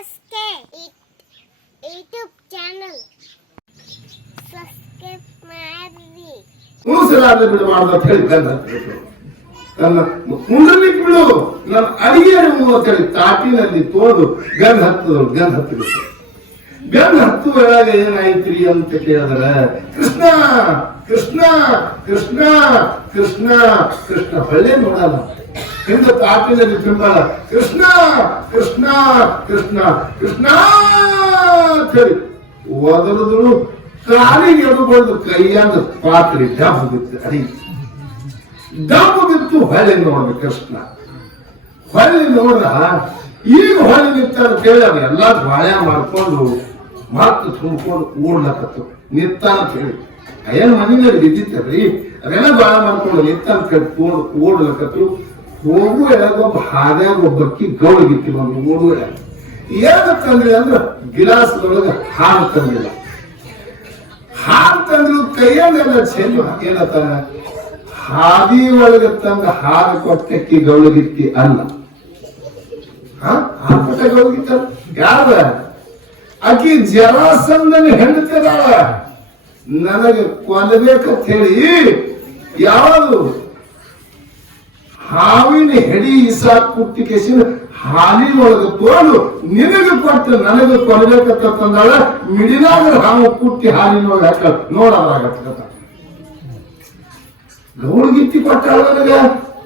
ನಮಸ್ತೆ YouTube channel subscribe ಮಾಡಿ ಉಳಿಸಲಾರದೆ ಬಿಡಬಾರ್ದು ಅಂತ ಹೇಳಿ ಗಂಧ ನನ್ನ ತನ್ನ ಬಿಡು. ನನ್ನ ಅಡಿಗೆ ಅಂತ ಹೇಳಿ ತಾಟಿನಲ್ಲಿ ತೋದು ಗನ್ ಗಂಧ ಗನ್ ಗಂಧ ಹತ್ತುವಾಗ ಏನಾಯ್ತ್ರಿ ಅಂತ ಕೇಳಿದ್ರೆ ಕೃಷ್ಣ ಕೃಷ್ಣ ಕೃಷ್ಣ ಕೃಷ್ಣ ಕೃಷ್ಣ, ಹೊಳ್ಳೆ ನೋಡಲ್ಲ. ಹಿಂದೆ ತಾಟಿನಲ್ಲಿ ತುಂಬಾಳ ಕೃಷ್ಣ ಕೃಷ್ಣ ಕೃಷ್ಣ ಕೃಷ್ಣ ಕೇಳಿ ಹೇಳಿ ಒದರಿದ್ರು ಕಾಲಿಗೆ ಎದುಕೊಂಡು ಕೈಯಾದ ಪಾತ್ರೆ ಡಬ್ಬು ಬಿತ್ತು ಅಡಿ ಡಬ್ಬು ಬಿತ್ತು, ಹೊಳೆ ನೋಡ್ಬೇಕು ಕೃಷ್ಣ. ಹೊಳೆ ನೋಡ್ರ ಈಗ ಹೊಳೆ ನಿಂತಾರ ಕೇಳ್ಯಾರ ಎಲ್ಲ ಬಾಳ್ಯ ಮಾಡ್ಕೊಂಡು ಮತ್ತು ತುಂಬಿಕೊಂಡು ಓಡ್ಲಕತ್ತು ನಿತ್ತ ಅಂತ ಹೇಳಿ. ಏನ್ ಮನೆಯಲ್ಲಿ ಬಿದ್ದಿತ್ತಲ್ರಿ ಅದೆಲ್ಲ ಬಾಳ ಮಾಡ್ಕೊಂಡು ನಿತ್ತ ಅಂತ ಕೇಳಿ ಓಡ್ಲಕತ್ತು ಒಬ್ಬ ಹಾದ್ಯಾಗ ಒಬ್ಬಕ್ಕಿ ಗೌಳಿಗಿತ್ತಿ ಒಂದು ಮೂರು ಏನಕ್ಕಂದ್ರೆ ಅಂದ್ರೆ ಗಿಲಾಸದೊಳಗ ಹಾಲು ತಂದಿಲ್ಲ. ಹಾಲು ತಂದ್ರು ಕೈಯಲ್ಲೆಲ್ಲ ಚೆನ್ನ ಏನತ್ತ ಹಾದಿ ಒಳಗೆ ತಂದ ಹಾಲು ಕೊಟ್ಟಕ್ಕಿ ಗೌಳಗಿತ್ತಿ ಅಲ್ಲ ಹಾ? ಹಾಲು ಕೊಟ್ಟ ಗೌಳಗಿತ್ತ ಯಾರ? ಅಕ್ಕಿ ಜರಾಸಂದನ ಹೆಂಡತಿದಾಳ. ನನಗೆ ಕೊಲ್ಲಬೇಕಂತ ಹೇಳಿ ಯಾವುದು ಹಾವಿನ ಹೆಡಿ ಇಸಾಕ್ ಕುಟ್ಟಿ ಕೇಸಿನ ಹಾಲಿನೊಳಗೆ ತೋಡು ನಿನಗೆ ಕೊಟ್ಟು ನನಗೆ ಕೊಡಬೇಕಂತಂದಾಗ ತಂದಾಳ ಹಾವು ಕುಟ್ಟಿ ಹಾಲಿನೊಳಗೆ ಹಾಕ ನೋಡಲಾಗತ್ತ ಗೌಳಿಗಿತ್ತಿ ಕೊಟ್ಟಾಳ ನನಗ?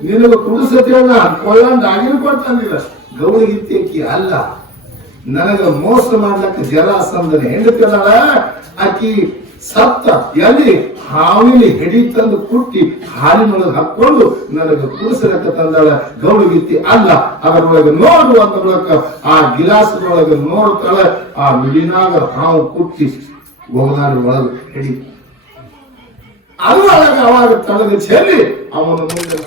ನಿನಗೆ ಕುಡಿಸತೇಳ ಕೊಳ್ಳಂದ ಆಗಿನ ಕೊಡ್ತಂದಿಲ್ಲ ಗೌಳಿಗಿತ್ತಿ ಅಕ್ಕಿ ಅಲ್ಲ. ನನಗ ಮೋಸ ಮಾಡ್ಲಕ್ಕ ಜರಾಸಂದನ ಹೆಂಡತಿದಾಳ ಆಕಿ ಸತ್ತ ಎಲ್ಲಿ ಹಾವಿನ ಹೆಡಿ ತಂದು ಕುಟ್ಟಿ ಹಾಲಿನೊಳಗೆ ಹಾಕೊಂಡು ನನಗೆ ಕುಡಿಸಲಕ್ಕ ತಂದಾಳ ಗೌಳಿಗಿತ್ತಿ ಅಲ್ಲ. ಅದರೊಳಗೆ ನೋಡು ಅಂತ ಮೂಲಕ ಆ ಗಿಲಾಸದೊಳಗೆ ನೋಡ್ತಾಳೆ ಆ ಮಿಡಿನಾಗ ಹಾವು ಕುಟ್ಟಿ ಗೋದಾನ ಒಳಗೆ ಹೆಡಿ ಅದರೊಳಗೆ ಅವಾಗ ತಳದ ಚೆಲ್ಲಿ ಅವನ ಮುಂದೆ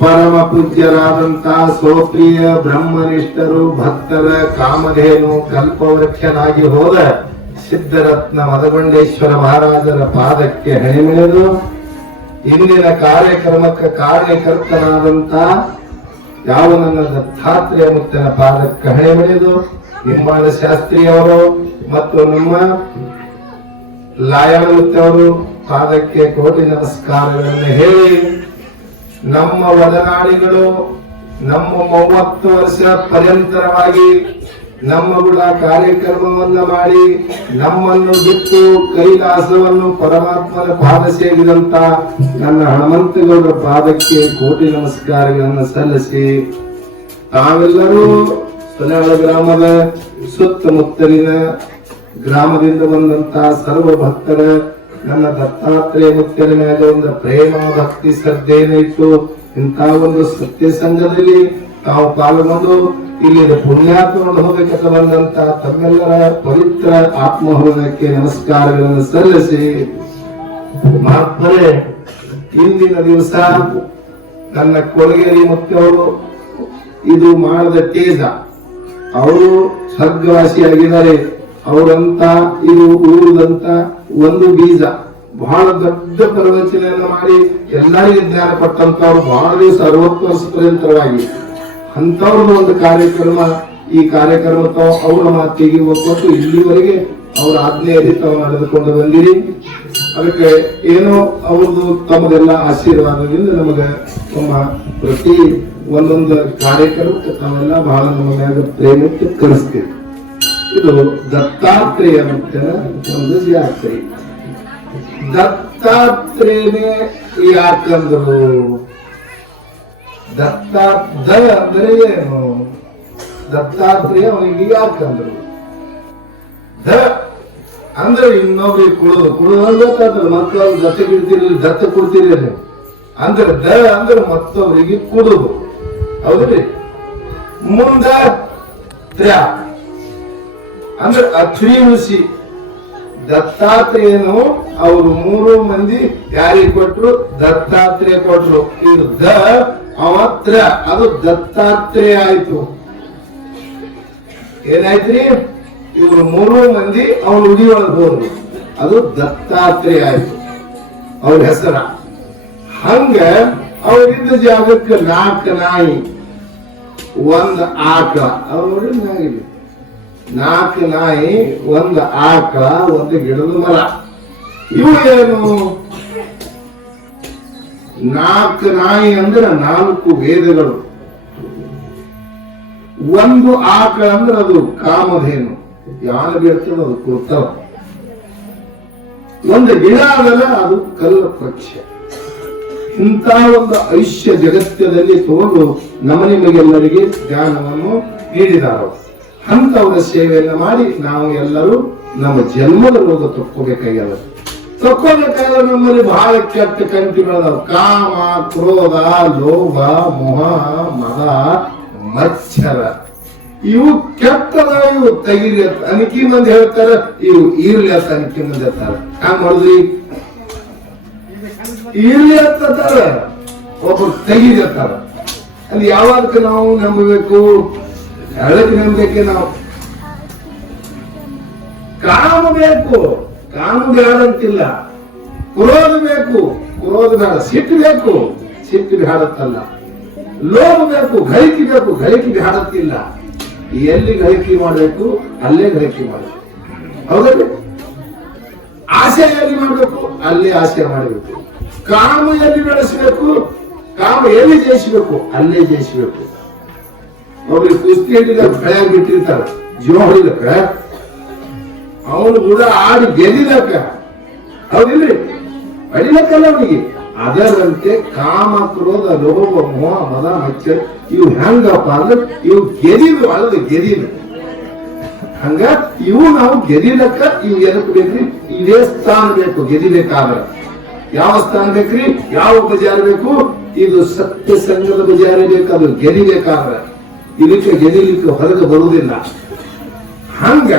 ಪರಮ ಪೂಜ್ಯರಾದಂತ ಸೋಪ್ರಿಯ ಬ್ರಹ್ಮನಿಷ್ಠರು ಭಕ್ತರ ಕಾಮಧೇನು ಕಲ್ಪವೃಕ್ಷನಾಗಿ ಹೋದ. ಸಿದ್ಧರತ್ನ ಮದಗೊಂಡೇಶ್ವರ ಮಹಾರಾಜರ ಪಾದಕ್ಕೆ ಹಣಿಮಿಳಿದು ಇಂದಿನ ಕಾರ್ಯಕ್ರಮಕ್ಕೆ ಕಾರ್ಯಕರ್ತನಾದಂತ ಯಾವ ನನ್ನ ದತ್ತಾತ್ರೇಯ ಮುತ್ತಿನ ಪಾದಕ್ಕೆ ಹಣಿಮಿಳಿದು ನಿಂಬಾಳ ಶಾಸ್ತ್ರಿಯವರು ಮತ್ತು ನಮ್ಮ ಲಾಯಣಮೂರ್ತಿಯವರು ಪಾದಕ್ಕೆ ಕೋಟಿ ನಮಸ್ಕಾರಗಳನ್ನು ಹೇಳಿ ನಮ್ಮ ಒಡನಾಡಿಗಳು ನಮ್ಮ ಮೂವತ್ತು ವರ್ಷ ಪರ್ಯಂತರವಾಗಿ ನಮ್ಮ ಕೂಡ ಕಾರ್ಯಕ್ರಮವನ್ನ ಮಾಡಿ ನಮ್ಮನ್ನು ಬಿಟ್ಟು ಕೈಲಾಸವನ್ನು ಪರಮಾತ್ಮನ ಪಾದ ಸೇರಿದಂತ ನನ್ನ ಹನುಮಂತಗೌಡರ ಪಾದಕ್ಕೆ ಕೋಟಿ ನಮಸ್ಕಾರಗಳನ್ನು ಸಲ್ಲಿಸಿ ತಾವೆಲ್ಲರೂ ಸೊನೆಹೊಳ ಗ್ರಾಮದ ಸುತ್ತಮುತ್ತಲಿನ ಗ್ರಾಮದಿಂದ ಬಂದಂತ ಸರ್ವ ಭಕ್ತರ ನನ್ನ ದತ್ತಾತ್ರೇಯ ಮುತ್ತನ ಮೇಲೆ ಒಂದು ಪ್ರೇಮ ಭಕ್ತಿ ಶ್ರದ್ಧೆಯನ್ನು ಇಟ್ಟು ಇಂತಹ ಒಂದು ಸತ್ಯ ಸಂಘದಲ್ಲಿ ತಾವು ಪಾಲ್ಗೊಂಡು ಇಲ್ಲಿ ಪುಣ್ಯಾತ್ಮವನ್ನು ಹೋಗಬೇಕಂತ ಬಂದಂತ ತಮ್ಮೆಲ್ಲರ ಪವಿತ್ರ ಆತ್ಮಹೃದಯಕ್ಕೆ ನಮಸ್ಕಾರಗಳನ್ನು ಸಲ್ಲಿಸಿ ಮಹಾತ್ಮರೇ, ಇಂದಿನ ದಿವಸ ನನ್ನ ಕೊಳಗೇರಿ ಮುತ್ತವರು ಇದು ಮಾಡದ ತೇಜ. ಅವರು ಸ್ವರ್ಗವಾಸಿಯಾಗಿದ್ದಾರೆ. ಅವರಂತ ಇದು ಊರದಂತ ಒಂದು ಬೀಜ. ಬಹಳ ದೊಡ್ಡ ಪ್ರವಚನೆಯನ್ನು ಮಾಡಿ ಎಲ್ಲರಿಗೆ ಜ್ಞಾನ ಅವರು ಬಹಳ ದಿವಸ ಅರವತ್ತು ವರ್ಷ ಪರ್ಯಂತರವಾಗಿ ಅಂತವ್ರದ್ದು ಒಂದು ಕಾರ್ಯಕ್ರಮ, ಈ ಕಾರ್ಯಕ್ರಮ ತಾವು ಅವರ ಮಾತಿಗೆ ಒಪ್ಪಟ್ಟು ಇಲ್ಲಿವರೆಗೆ ಅವರ ಆಜ್ಞೆಯಲ್ಲಿ ತಾವು ನಡೆದುಕೊಂಡು ಬಂದಿರಿ. ಅದಕ್ಕೆ ಏನೋ ಅವ್ರದ್ದು ತಮ್ಮದೆಲ್ಲ ಆಶೀರ್ವಾದದಿಂದ ನಮಗೆ ತಮ್ಮ ಪ್ರತಿ ಒಂದೊಂದು ಕಾರ್ಯಕ್ರಮಕ್ಕೆ ತಾವೆಲ್ಲ ಬಹಳ ನಮ್ಮ ಮ್ಯಾಗ ಪ್ರೇಮಕ್ಕೆ ಕಲಿಸ್ತೀವಿ ಇದು ದತ್ತಾತ್ರೇಯ ಒಂದು ಜಾತ್ರೆ. ದತ್ತಾತ್ರೇಯನೇ ಯಾಕಂದ್ರು? ದತ್ತಾ ದ ಅಂದ್ರೆ ಏನು? ದತ್ತಾತ್ರೇಯ ಅವನಿಗೆ ಯಾಕಂದ್ರು ದ ಅಂದ್ರೆ ಇನ್ನೊಬ್ರಿಗೆ ಕೊಡೋದು. ಕೊಡೋದು ಗೊತ್ತಾಗ್ತದೆ. ಮತ್ತೊಂದು ದತ್ತ ಬಿಡ್ತೀರಿ ದತ್ತ ಕೊಡ್ತೀರಿ ಅಂದ್ರೆ ದ ಅಂದ್ರೆ ಮತ್ತೊಬ್ರಿಗೆ ಕುಡುದು. ಹೌದ್ರಿ? ಮುಂದ ತ್ರ ಅಂದ್ರೆ ಅಥ್ರೀಮಿಸಿ ದತ್ತಾತ್ರೇಯನು ಅವರು ಮೂರು ಮಂದಿ ಯಾರಿಗೆ ಕೊಟ್ಟರು ದತ್ತಾತ್ರೇಯ ಕೊಟ್ಟರು ಇದು ದ, ಅವತ್ರ. ಅದು ದತ್ತಾತ್ರೇಯ ಆಯ್ತು. ಏನಾಯ್ತ್ರಿ? ಇವರು ಮೂರು ಮಂದಿ ಅವ್ರು ಉಡಿಯೊಳಗೆ ಹೋದ್ರು. ಅದು ದತ್ತಾತ್ರೇಯ ಆಯ್ತು. ಅವ್ರ ಹೆಸರ. ಹಂಗ ಅವರಿದ್ದ ಜಾಗಕ್ಕೆ ನಾಲ್ಕು ನಾಯಿ. ಒಂದು ಆಕ. ಅವ್ರು ನಾಯಿ ನಾಲ್ಕು ನಾಯಿ, ಒಂದು ಆಕ, ಒಂದು ಗಿಡದ ಮರ. ಇವು ಏನು? ನಾಲ್ಕು ನಾಯಿ ಅಂದ್ರೆ ನಾಲ್ಕು ವೇದಗಳು. ಒಂದು ಆಕ ಅಂದ್ರೆ ಅದು ಕಾಮಧೇನು. ಯಾರು ಬೀಳ್ತದೆ ಅದು ಕುರ್ತವ ಒಂದು ಗಿಡ ಅದಲ್ಲ, ಅದು ಕಲ್ಲ ಪಕ್ಷ. ಇಂಥ ಒಂದು ಐಶ್ಯ ಜಗತ್ಯದಲ್ಲಿ ತೋರು ನಮ್ಮ ನಿಮಗೆಲ್ಲರಿಗೆ ಜ್ಞಾನವನ್ನು ನೀಡಿದಾರ ಅಂತವರ ಸೇವೆಯನ್ನು ಮಾಡಿ ನಾವು ಎಲ್ಲರೂ ನಮ್ಮ ಜನ್ಮದ ರೋಗ ತಕ್ಕೋಬೇಕಾಗ್ಯದ ತಕ್ಕೋಬೇಕಾದ್ರೆ ನಮ್ಮಲ್ಲಿ ಬಹಳ ಕೆಟ್ಟ ಕಂಟಿಗಳದಾವ. ಕಾಮ, ಕ್ರೋಧ, ಲೋಭ, ಮೋಹ, ಮದ ಮತ್ಸರ ಇವು ಕೆಟ್ಟದ ಇವು ತೆಗಿರಿ ಅಂತ ಅನಿಕಿ ಮಂದಿ ಹೇಳ್ತಾರ, ಇವು ಇರ್ಲಿ ಅಂತ ಅನಿಕಿ ಮಂದಿ ಹೇಳ್ತಾರ. ಹಂಗ ಮಾಡಿದ್ರಿ? ಇರ್ಲಿ ಅಂತಾರ. ಒಬ್ರು ತೆಗಿರಿ ಅಂತಾರ. ಅಲ್ಲಿ ಯಾವಾಗ ನಾವು ನಂಬಬೇಕು? ಎಳಕ್ ನಂಬಬೇಕೆ ನಾವು. ಕಾಮ ಬೇಕು. ಕಾಮ ಬೇಡಂತಿಲ್ಲ ಕ್ರೋಧ ಬೇಕು. ಕ್ರೋಧ ಬೇಡ ಸಿಟ್ಟು ಬೇಕು. ಸಿಟ್ಟು ಬೇಡತ್ತಲ್ಲ ಲೋಭ ಬೇಕು. ಗಳಿಕೆ ಬೇಕು. ಗಳಿಕೆ ಬೇಡತ್ತಿಲ್ಲ ಎಲ್ಲಿ ಗಳಿಕೆ ಮಾಡಬೇಕು? ಅಲ್ಲೇ ಗಳಿಕೆ ಮಾಡಬೇಕು. ಹೌದಲ್ಲ ಆಸೆ ಎಲ್ಲಿ ಮಾಡಬೇಕು? ಅಲ್ಲೇ ಆಸೆ ಮಾಡಬೇಕು. ಕಾಮ ಎಲ್ಲಿ ಬೆಳೆಸಬೇಕು? ಕಾಮ ಎಲ್ಲಿ ಜಯಿಸಬೇಕು? ಅಲ್ಲೇ ಜಯಿಸಬೇಕು. ಒಬ್ರಿಗೆ ಕುಸ್ತಿ ಹಿಡಿದ ಭಯ ಬಿಟ್ಟಿರ್ತಾರ. ಜೀವ ಹೊಡಿಲಕ್ಕ ಅವನು ಕೂಡ ಆಡಿ ಗೆದಿಲಕ್ಕ ಹೌದಿಲ್ರಿ? ಹೊಡಿಲಕ್ಕಲ್ಲ ಅವನಿಗೆ. ಅದರಂತೆ ಕಾಮ, ಕ್ರೋಧ, ಲೋಭ, ಮೋಹ, ಮದ ಹಚ್ಚ ಇವು ಹೆಂಗಪ್ಪ ಅಂದ್ರೆ ಇವು ಗೆದಿದ್ರು, ಅಲ್ಲದ ಗೆದಿದ್ರು. ಹಂಗ ಇವು ನಾವು ಗೆದಿಲಕ್ಕ ಇವು ಎದಕ್ ಬೇಕ್ರಿ? ಇದೇ ಸ್ಥಾನ ಬೇಕು, ಗೆದಿಬೇಕಾದ್ರೆ. ಯಾವ ಸ್ಥಾನ ಬೇಕ್ರಿ? ಯಾವ ಬಜಾರ ಬೇಕು? ಇದು ಸತ್ಯ ಸಂಘದ ಬಜಾರ ಬೇಕು, ಅದು ಗೆದಿಬೇಕಾದ್ರೆ. ಇದಕ್ಕೆ ಗೆದಿಲಿಕ್ಕೆ ಹೊರಗೆ ಬರುವುದಿಲ್ಲ. ಹಂಗ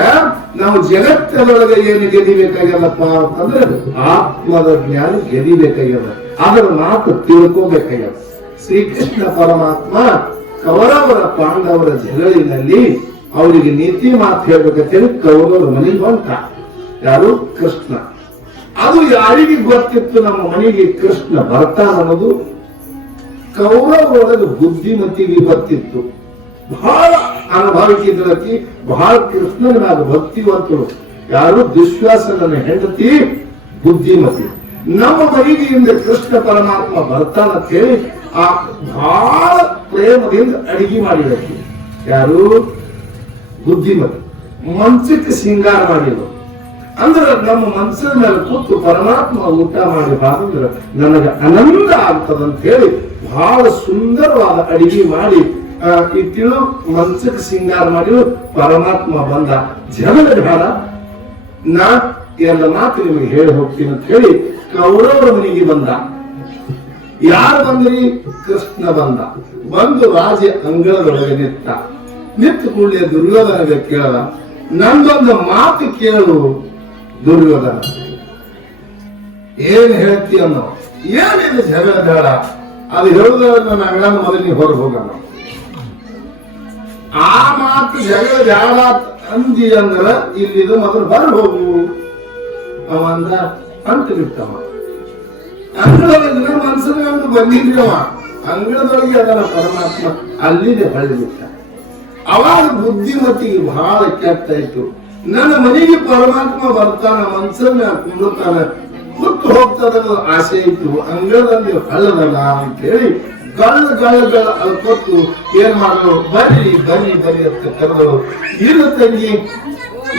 ನಾವು ಜಗತ್ತಿನೊಳಗೆ ಏನು ಗೆದಿಬೇಕಾಗ್ಯದಪ್ಪ ಅಂತಂದ್ರೆ ಆತ್ಮದ ಜ್ಞಾನ ಗೆದಿಬೇಕಾಗ್ಯದ. ಅದರ ಮಾತು ತಿಳ್ಕೋಬೇಕಾಗ್ಯದ. ಶ್ರೀಕೃಷ್ಣ ಪರಮಾತ್ಮ ಕೌರವರ ಪಾಂಡವರ ಜಗಳಿನಲ್ಲಿ ಅವರಿಗೆ ನೀತಿ ಮಾತು ಹೇಳ್ಬೇಕಂತೇಳಿ ಕೌರವರ ಮನೆಗೆ ಬಂತ ಯಾರು? ಕೃಷ್ಣ. ಅದು ಯಾರಿಗೆ ಗೊತ್ತಿತ್ತು ನಮ್ಮ ಮನೆಗೆ ಕೃಷ್ಣ ಬರ್ತಾನ ಅನ್ನೋದು ಕೌರವರೊಳಗೆ ಬುದ್ಧಿಮತಿಗೆ ಗೊತ್ತಿತ್ತು ಬಹಳ ಅನುಭವಿಸಿದ್ರಕಿ ಬಹಳ ಕೃಷ್ಣನ ಮ್ಯಾಲ ಭಕ್ತಿವಂತರು ಯಾರು ದುಶ್ವಾಸನ ಹೆಂಡತಿ, ಬುದ್ಧಿಮತಿ. ನಮ್ಮ ಇಂದ ಕೃಷ್ಣ ಪರಮಾತ್ಮ ಬರ್ತಾನ ಹೇಳಿ ಆ ಬಹಳ ಪ್ರೇಮದಿಂದ ಅಡಿಗೆ ಮಾಡಿದಕ್ಕೆ. ಯಾರು? ಬುದ್ಧಿಮತಿ. ಮಂಚಕ್ಕೆ ಸಿಂಗಾರ ಮಾಡಿದ್ರು ಅಂದ್ರೆ ನಮ್ಮ ಮನಸ್ಸಿನ ಮೇಲೆ ಕೂತು ಪರಮಾತ್ಮ ಊಟ ಮಾಡಿ ಬಾಂದ್ರೆ ನನಗೆ ಆನಂದ ಆಗ್ತದಂತ ಹೇಳಿ ಬಹಳ ಸುಂದರವಾದ ಅಡಿಗೆ ಮಾಡಿ ಇಟ್ಟಿಳು ಮನ್ಸಕ್ಕೆ ಸಿಂಗಾರ ಮಾಡಿ ಪರಮಾತ್ಮ ಬಂದ. ಜಗಳ ಬೇಡ ನಾ ಎಲ್ಲ ಮಾತು ನಿಮಗೆ ಹೇಳಿ ಹೋಗ್ತೀನಿ ಅಂತ ಹೇಳಿ ಕೌರವರ ಮನೆಗೆ ಬಂದ. ಯಾರು ಬಂದ್ರಿ? ಕೃಷ್ಣ ಬಂದ. ಬಂದು ರಾಜ ಅಂಗಳದೊಳಗೆ ನಿತ್ತ ನಿತ್ತು ಕೂಡಲೇ ದುರ್ಯೋಧನಗೆ ಕೇಳದ, ನಂದೊಂದು ಮಾತು ಕೇಳು ದುರ್ಯೋಧನ. ಏನ್ ಹೇಳ್ತಿ ಅನ್ನೋ ಏನಿದೆ ಜಗಳ ಬೇಡ? ಅದು ಹೇಳುದ ನನ್ನ ಅಂಗಡ ಮೊದಲು ನೀವು ಹೊರಗೆ ಹೋಗೋಣ. ಆ ಮಾತು ಜಗಳದ ಯಾವ ಮಾತು ಅಂದಿ ಅಂದ್ರ ಇಲ್ಲಿದು ಮೊದಲು ಹೊರ ಹೋಗು. ಅವಂದ ಅಂತ ಬಿಟ್ಟವ. ಅಂಗಳದೊಳಗಿನ ಮನಸ್ಸಿನ ಒಂದು ಬಂದಿದ್ರವ ಅಂಗಳದೊಳಗೆ ಅದರ ಪರಮಾತ್ಮ ಅಲ್ಲಿದೆ ಹೊಳ್ಳಿ ಬಿಟ್ಟ. ಅವಾಗ ಬುದ್ಧಿಮತಿಗೆ ಬಹಳ ಕೆಟ್ಟಾಯ್ತು ನನ್ನ ಮನೆಗೆ ಪರಮಾತ್ಮ ಬರ್ತಾನ, ಮನ್ಸನ್ನ ಕುಂಡುತ್ತಾನ ಹುಟ್ಟು ಹೋಗ್ತದ ಆಸೆ ಇತ್ತು. ಅಂಗಳದಲ್ಲಿ ಹಳ್ಳದಲ್ಲ ಅಂತ ಹೇಳಿ ಗಳ್ಳ ಗಲ್ಲ ಗಳ್ಳ ಅಲ್ಕೊಟ್ಟು ಏನ್ ಮಾಡಿದ್ರು ಬರ್ರಿ ಬರ್ರಿ ಬರ್ರಿ ಅಂತ ಕರೆದರು ಇಲ್ಲ ತಂಗಿ,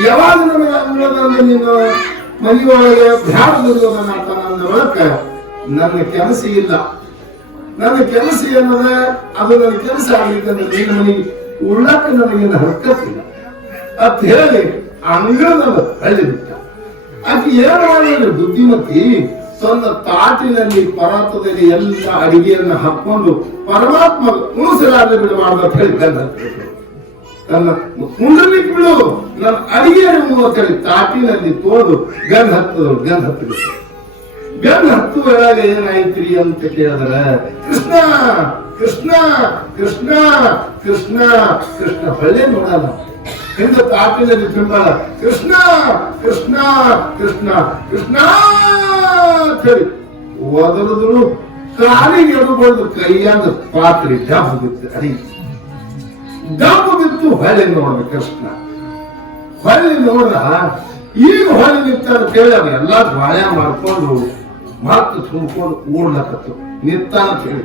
ಯಾವಾಗ ನನಗೆ ನಿನ್ನ ನೀನು ಮನೆಯೊಳಗೆ ಮಾಡ್ತಾನ ಅಂದ ಒಳಕ ನನ್ನ ಕೆಲಸ ಇಲ್ಲ. ನನ್ನ ಕೆಲಸ ಏನದ ಅದು ನನ್ನ ಕೆಲಸ ಆಗ್ಲಿಕ್ಕಂದ್ರೆ ನಿನ್ನ ಮನೆಗೆ ಉಳ್ಳಕ್ಕೆ ನನಗೇನು ಹರಕತ್ತಿಲ್ಲ. ಅಂತ ಹೇಳಿ ಅಂಗಳದ ಹಳ್ಳಿ ಬಿಟ್ಟ. ಆಕೆ ಏನು ಮಾಡಿದ್ರೆ ಬುದ್ಧಿಮತಿ ತನ್ನ ತಾಟಿನಲ್ಲಿ ಪರಾತದಲ್ಲಿ ಎಲ್ಲ ಅಡಿಗೆಯನ್ನು ಹಾಕೊಂಡು ಪರಮಾತ್ಮ ಉಣಿಸಲಾರದೆ ಬಿಡು ಅಂತ ಹೇಳಿ ಹತ್ತಿದ್ರು. ತನ್ನ ಮುಂದಲಿಕ್ಕೆ ಬಿಡು. ನನ್ನ ಅಡಿಗೆಯನ್ನು ಅಂತ ಹೇಳಿ ತಾಟಿನಲ್ಲಿ ತೋದು ಗಂಧ ಹತ್ತದಳು ಗಂಧ ಹತ್ತಿದ್ರು ಗಂಧ ಹತ್ತುವಾಗ ಏನಾಯ್ತ್ರಿ ಅಂತ ಕೇಳಿದ್ರ, ಕೃಷ್ಣ ಕೃಷ್ಣ ಕೃಷ್ಣ ಕೃಷ್ಣ ಕೃಷ್ಣ ಹೊಳ್ಳೆ ನೋಡಲ್ಲ. ಹಿಂದೆ ತಾಟಿನಲ್ಲಿ ತುಂಬ ಕೃಷ್ಣ ಕೃಷ್ಣ ಕೃಷ್ಣ ಕೃಷ್ಣ. ಅಂತ ಹೇಳಿ ಕಾಲಿಗೆ ಬಂದು ಕೈಯಾದ ಪಾತ್ರೆ ಡಬ್ಬುತ್ತೆ ಅಡಿ. ಡಬ್ ಬಿತ್ತು ಹೊಳೆ ನೋಡ್ಬೇಕು ಕೃಷ್ಣ. ಹೊಳೆ ನೋಡ್ರ ಈಗ ಹೊಳೆ ನಿಂತ ಕೇಳಿ ಅವ ಎಲ್ಲಾ ಬಾಯ ಮಾಡ್ಕೊಂಡು ಮಾತು ತುಂಬಿಕೊಂಡು ಓಡ್ಲಕತ್ತು ನಿತ್ತ ಅಂತ ಹೇಳಿ.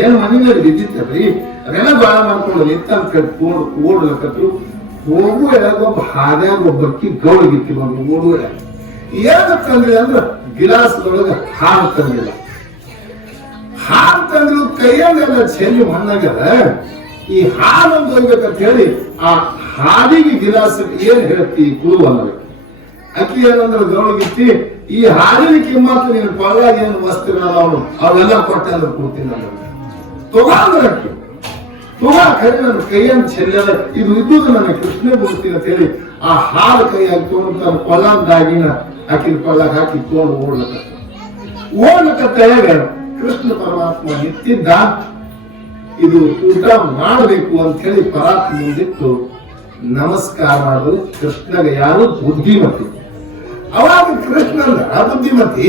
ಏನ್ ಮನೆಯಲ್ಲಿ ಬಿದ್ದಿತ್ತಲ್ರಿ? ಅದೆಲ್ಲ ಬಾಳ ಮಾಡ್ಕೊಂಡು ನಿತ್ತ ಅಂತ ಕೇಳಿ ಓಡ್ಲಕತ್ತು ಹೋಗು ಒಬ್ಬ ಹಾದ್ಯಾಗ ಒಬ್ಬಕ್ಕಿ ಗೌಳಿಗಿತ್ತಿ ಬಂದು ಓಡುವ ಏನಕ್ಕಂದ್ರೆ ಅಂದ್ರ ಗಿಲಾಸದೊಳಗ ಹಾಲು ತಂದಿಲ್ಲ. ಹಾಲು ತಂದ್ರು ಕೈಯಲ್ಲೆಲ್ಲ ಚೆಲ್ಲಿ ಮಣ್ಣಾಗ್ಯದ. ಈ ಹಾಲು ಹೋಗ್ಬೇಕಂತ ಹೇಳಿ ಆ ಹಾಲಿಗೆ ಗಿಲಾಸ್ ಏನ್ ಹೇಳ್ತಿ ಕುರು ಅನ್ನಬೇಕು ಅಕ್ಕಿ ಏನಂದ್ರೆ ಗೌಳಗಿತ್ತಿ, ಈ ಹಾಲಿನ ಕಿಮ್ಮತ್ತು ನೀನು ಪರವಾಗಿ ಏನು ವಸ್ತು ಅವನು, ಅವೆಲ್ಲ ಕೊಟ್ಟೆ ಅಂದ್ರೆ ಕೂತೀನಿ ತಗೊಂಡ್ರ ಅಕ್ಕಿ. ತಗೋ ಕರೆ ನನ್ನ ಕೈಯನ್ನು ಚೆಲ್ಲದ ಇದು ಇದ್ದುದು ನನ್ನ ಕೃಷ್ಣ ಬರ್ತೀನಿ ಅಂತ ಹೇಳಿ ಆ ಹಾಲು ಕೈಯಾಗಿ ತಗೊಂಡು ತನ್ನ ಕೊಳ್ಳಾದಾಗಿನ ಆಕಿನ ಕೊಳ್ಳಾಗ ಹಾಕಿ ತೋಳು ಓಡ್ಲಕತ್ತ ಓಡ್ಲಕತ್ತ ಕೃಷ್ಣ ಪರಮಾತ್ಮ ನಿಂತಿದ್ದ ಇದು ಊಟ ಮಾಡಬೇಕು ಅಂತ ಹೇಳಿ ಪರಾತ್ ಮುಂದಿಟ್ಟು ನಮಸ್ಕಾರ ಮಾಡೋದು ಕೃಷ್ಣಗೆ ಯಾರು ಬುದ್ಧಿಮತಿ. ಅವಾಗ ಕೃಷ್ಣ ಅಂದ ಬುದ್ಧಿಮತಿ,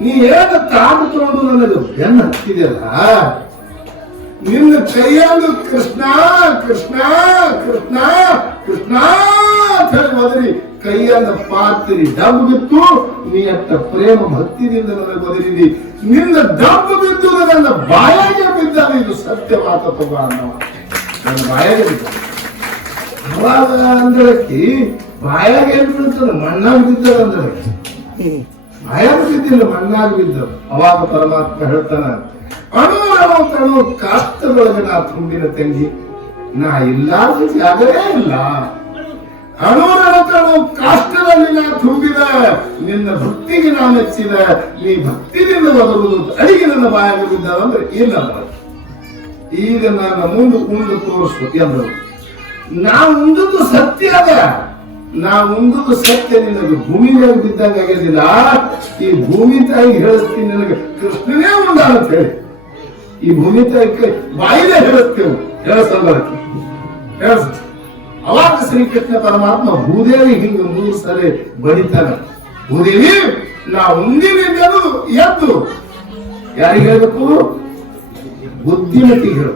ನೀ ಏನ ತಾನು ನನಗೆ ಬೆನ್ನ ಹತ್ತಿದೆಯಲ್ಲ ನಿನ್ನ ಕೈಯಂದು ಕೃಷ್ಣ ಕೃಷ್ಣ ಕೃಷ್ಣ ಕೃಷ್ಣ ಅಂತ ಹೇಳಿ ಕೈಯನ್ನ ಪಾತ್ರಿ ಡಬ್ಬು ಬಿತ್ತು, ನೀ ಅತ್ತ ಪ್ರೇಮ ಭಕ್ತಿದಿಂದ ನನಗೆ ಬದಲಿದಿ ನಿನ್ನ ಡಬ್ಬು ಬಿದ್ದು ನನ್ನ ಬಾಯಾಗೆ ಬಿದ್ದಾಗ ಇದು ಸತ್ಯ ಮಾತ ಅನ್ನೋ ನನ್ನ ಬಾಯಾಗೆ ಬಿದ್ದ ಅವಾಗ ಬಾಯಾಗೆ ಏನ್ ಬೀಳ್ತದ ಮಣ್ಣಾಗ ಬಿದ್ದದ ಅಂದಳಕ್ಕಿ ಭಯ ಬಿದ್ದಿಲ್ಲ, ಮಣ್ಣಾಗಿ ಬಿದ್ದು ಅವಾಗ ಪರಮಾತ್ಮ ಹೇಳ್ತಾನ ಅಣು ಕಣು ಕಾಷ್ಟದೊಳಗೆ ನಾ ತುಂಬಿನ ತಂಗಿ. ನಾ ಇಲ್ಲಾದ ಜಾಗವೇ ಇಲ್ಲ. ಕಣು ಕಾಷ್ಟದಲ್ಲಿ ನಾ ತುಂಬಿದ. ನಿನ್ನ ಭಕ್ತಿಗೆ ನಾ ಮೆಚ್ಚಿದ ನೀ ಭಕ್ತಿನಿಂದ ಬದಲುವುದು ಅಡಿಗೆ ನನ್ನ ಬಾಯಾಗ ಬಿದ್ದ ಅಂದ್ರೆ ಇಲ್ಲ. ಈಗ ನನ್ನ ಮುಂದೆ ಉಂಡು ತೋರಿಸು ಎಂದರು. ನಾ ಉಂದದ್ದು ಸತ್ಯ ಅದ. ನಾ ಉಂದದ್ದು ಸತ್ಯ ನಿನಗೆ ಭೂಮಿ ಮೇಲೆ ಬಿದ್ದಂಗ ಆಗ್ಯದಿಲ್ಲ ಈ ಭೂಮಿ ತಾಯಿ ಹೇಳಿಸ್ತೀನಿ ನಿನಗೆ ಕೃಷ್ಣನೇ ಉಂಡ ಅಂತ ಹೇಳಿ. ಈ ಭೂಮಿ ತಾಯಿ ಬಾಯಿಲೆ ಹೇಳಿಸ್ತೇವೆ ಹೇಳಸಲ್ಲ ಹೇಳಸ ಅವಾಗ ಶ್ರೀಕೃಷ್ಣ ಪರಮಾತ್ಮ ಭೂದೇವಿ ಹಿಂಗ ಮೂರು ಸರಿ ಬಡಿತಾನೆ ಭೂದೇವಿ, ನಾ ಉಂದಿನಿಂದಲೂ ಎದ್ದು ಯಾರಿಗೆ ಹೇಳಬೇಕು? ಬುದ್ಧಿಮತಿ ಹೇಳು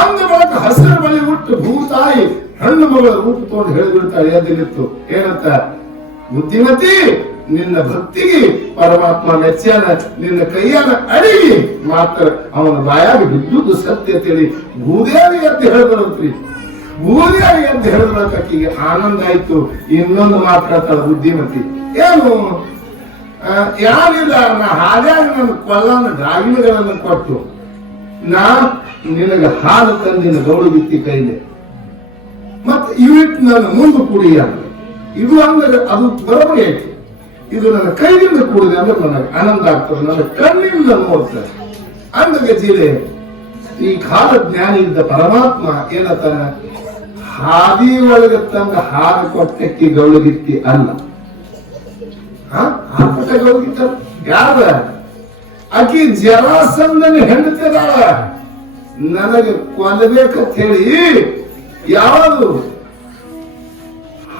ಅಂದ ಬಳಿಕ ಹಸಿರು ಬಳಿ ಹುಟ್ಟು ಭೂತಾಯಿ ಹಣ್ಣು ಮಗಳ ರೂಪ ತಗೊಂಡು ಹೇಳಿಬಿಡ್ತಾಳೆ ಎದ್ದಿನಿತ್ತು. ನಿಂತು ಏನಂತ? ಬುದ್ಧಿಮತಿ, ನಿನ್ನ ಭಕ್ತಿಗೆ ಪರಮಾತ್ಮ ನೆಚ್ಚಾನ ನಿನ್ನ ಕೈಯನ್ನ ಅಡಿಗಿ ಮಾತ್ರ ಅವನ ಬಾಯಾಗಿ ಬಿದ್ದುದು ಸತ್ಯ ತಿಳಿ. ಭೂದೇವಿ ಅಂತ ಹೇಳಿದ್ರಂತ್ರಿ ಭೂದೇವಿ ಅಂತ ಹೇಳಿದ್ರ ಆಕಿಗೆ ಆನಂದ ಆಯ್ತು. ಇನ್ನೊಂದು ಮಾತಾಡ್ತಾಳ ಬುದ್ಧಿಮತಿ ಏನು? ಯಾರಿಲ್ಲ ಹಾದ್ಯಾಗ ನನ್ನ ಕೊಲ್ಲನ ಡ್ರಾಗಿಣಗಳನ್ನು ಕೊಟ್ಟು ನಾ ನಿನಗೆ ಹಾಲು ತಂದಿನ ಗೌಡು ಬಿತ್ತಿ ಕೈಲೆ ಮತ್ತೆ ಇವಿಟ್ಟು ನನ್ನ ಮುಂದೆ ಕುಡಿಯ ಇದು ಅಂದ್ರೆ ಅದು ಬರೋಬರಿ ಐತಿ ಇದು ನನ್ನ ಕೈಯಿಂದ ಕೂಡಿದೆ ಅಂದ್ರೆ ನನಗೆ ಆನಂದ ಆಗ್ತದೆ. ನನ್ನ ಕಣ್ಣಿಂದ ನೋಡ್ತದೆ. ಅಂದ ಗಜೀಲೆ ಈ ಕಾಲ ಜ್ಞಾನಿ ಇದ್ದ ಪರಮಾತ್ಮ ಏನತ್ತಾನ ಹಾದಿ ಒಳಗೆ ತಂದ ಹಾಲು ಕೊಟ್ಟಕ್ಕೆ ಗೌಳಗಿತ್ತಿ ಅಲ್ಲ. ಹಾ? ಹಾಲು ಕೊಟ್ಟ ಗೌಳಗಿತ್ತ ಯಾರ ಆಕಿ ಜರಾಸಂದನ ಹೆಂಡತಿದಾಳ. ನನಗೆ ಕೊಲ್ಲಬೇಕಂತ ಹೇಳಿ ಯಾವುದು?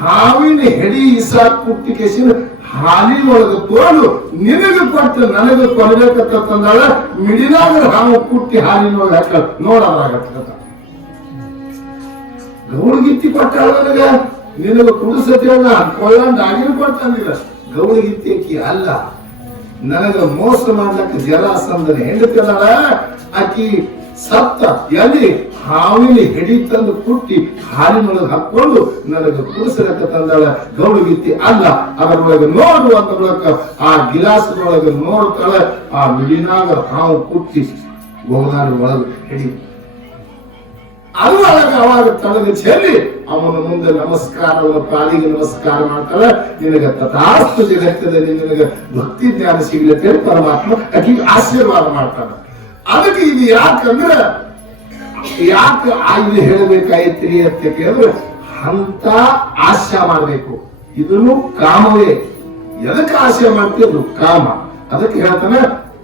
ಹಾವಿನ ಹೆಡಿ ಇಸಾಕ್ ಕುಟ್ಟಿ ಕೇಸಿನ ಹಾಲಿನ ಒಳಗೆ ತೋಳು, ನಿನಗೆ ಕೊಟ್ಟು ನನಗೆ ಕೊಲ್ಲಬೇಕಂತ ತಂದಾಳ. ಮಿಡಿನಾಗ ಹಾವು ಕುಟ್ಟಿ ಹಾಲಿನ ಒಳಗೆ ಹಾಕ ನೋಡೋದಾಗತ್ತ ಗೌಳಿಗಿತ್ತಿ ಕೊಟ್ಟಾಳ ನನಗೆ ನಿನಗೆ ಕುಡಿಸತಿಯಲ್ಲ ಕೊಳ್ಳಂಡ ಆಗಿನ ಕೊಡ್ತಾನಿಲ್ಲ ಗೌಳಿಗಿತ್ತಿ ಅಲ್ಲ. ನನಗ ಮೋಸ ಮಾಡ್ಲಕ್ಕ ಜಲಾಸಂದನೆ ಹೆಂಡತಿಯಲ್ಲ ಆಕಿ ಸತ್ತ ಎಲ್ಲಿ ಹಾವಿನ ಹೆಡಿ ತಂದು ಕುಟ್ಟಿ ಹಾಲಿನೊಳಗೆ ಹಾಕೊಂಡು ನನಗೆ ಕುಡಿಸಲಕ್ಕ ತಂದಾಳ. ಗೌಡಗಿತ್ತಿ ಅಲ್ಲ. ಅದರೊಳಗೆ ನೋಡು ಅಂತ ಮೂಲಕ ಆ ಗಿಲಾಸದೊಳಗೆ ನೋಡ್ತಾಳೆ. ಆ ಮಿಡಿನಾಗ ಹಾವು ಕುಟ್ಟಿ ಗೋದಾನ ಒಳಗೆ ಹೆಡಿ ಅದ್ರೊಳಗೆ ಅವಾಗ ತಳಗ ಚೆಲ್ಲಿ ಅವನ ಮುಂದೆ ನಮಸ್ಕಾರವನ್ನು ಪಾಲಿಗೆ ನಮಸ್ಕಾರ ಮಾಡ್ತಾಳೆ ನಿನಗೆ ತಥಾಸ್ತು ಜಗತ್ತದಲ್ಲಿ ನಿನಗೆ ಭಕ್ತಿ ಜ್ಞಾನ ಸಿಗ್ಲಿ ಅಂತ ಹೇಳಿ ಪರಮಾತ್ಮ ಆಕಿಗೆ ಆಶೀರ್ವಾದ ಮಾಡ್ತಾನೆ. ಅದಕ್ಕೆ ಇದು ಯಾಕಂದ್ರೆ ಯಾಕೆ ಇಲ್ಲಿ ಹೇಳಬೇಕಾಯ್ತ್ರಿ ಅಂತ ಕೇಳಿದ್ರೆ ಅಂತ ಆಶಯ ಮಾಡಬೇಕು. ಇದನ್ನು ಕಾಮವೇ. ಎದಕ್ಕೆ ಆಶಯ ಮಾಡ್ತಿದ್ರು ಕಾಮ. ಅದಕ್ಕೆ ಹೇಳ್ತಾನೆ,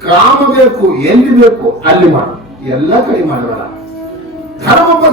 ಕಾಮ ಬೇಕು, ಎಲ್ಲಿ ಬೇಕು, ಅಲ್ಲಿ ಮಾಡು. ಎಲ್ಲ ಕಡೆ ಮಾಡಬೇಡ সারা বছর